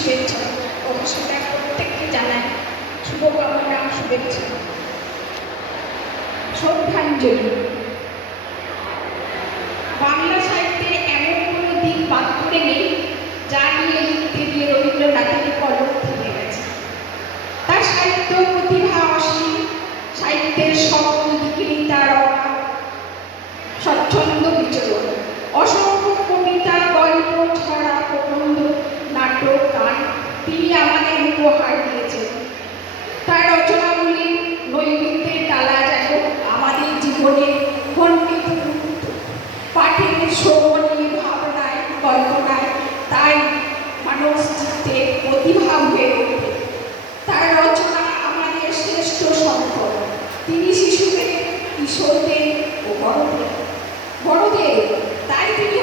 শুভেচ্ছা। সেটা প্রত্যেককে জানাই শুভকামনা, শুভেচ্ছা। শ্রদ্ধাঞ্জলি। বাংলা সাহিত্যে এমন কোনো দিক বাদ নেই, যা নিয়ে লিখতে গিয়ে রবীন্দ্রনাথের কলম থেমে গেছে। তার সাহিত্য প্রতিভা অসীম, সাহিত্যের সকল দিকেই তার স্বচ্ছন্দ বিচরণ। তার রচনা আমাদের শ্রেষ্ঠ সম্পদ। তিনি শিশুদের কিশোরদের ও বড়দের। বড়দের তাই তিনি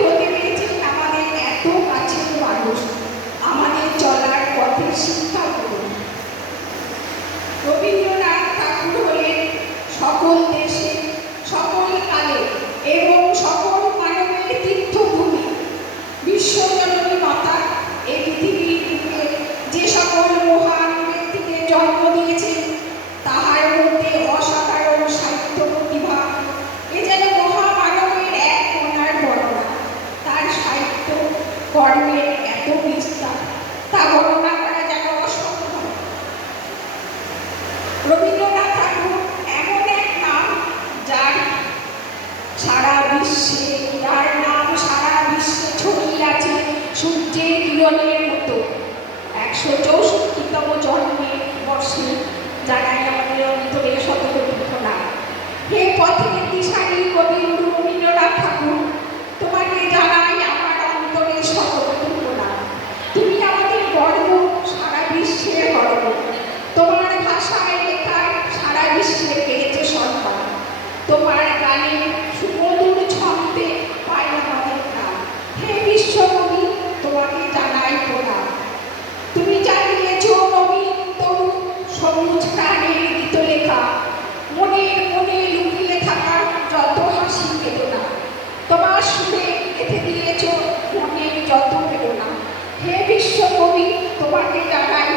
কিরণের মতো। একশো চৌষট্টিতম জন্মে বর্ষে জানাই আমাদের অন্তরে শতকোটি প্রণাম হে পথের দিশারি কবি রবীন্দ্রনাথ ঠাকুর, তোমাকে জানাই আমার অন্তরে শতকোটি প্রণাম তুমি আমাদের গর্ব, সারা বিশ্বের গর্ব। তোমার ভাষায় লেখার সারা বিশ্বে পেয়েছে সম্মান। তোমার গানে So work that? their.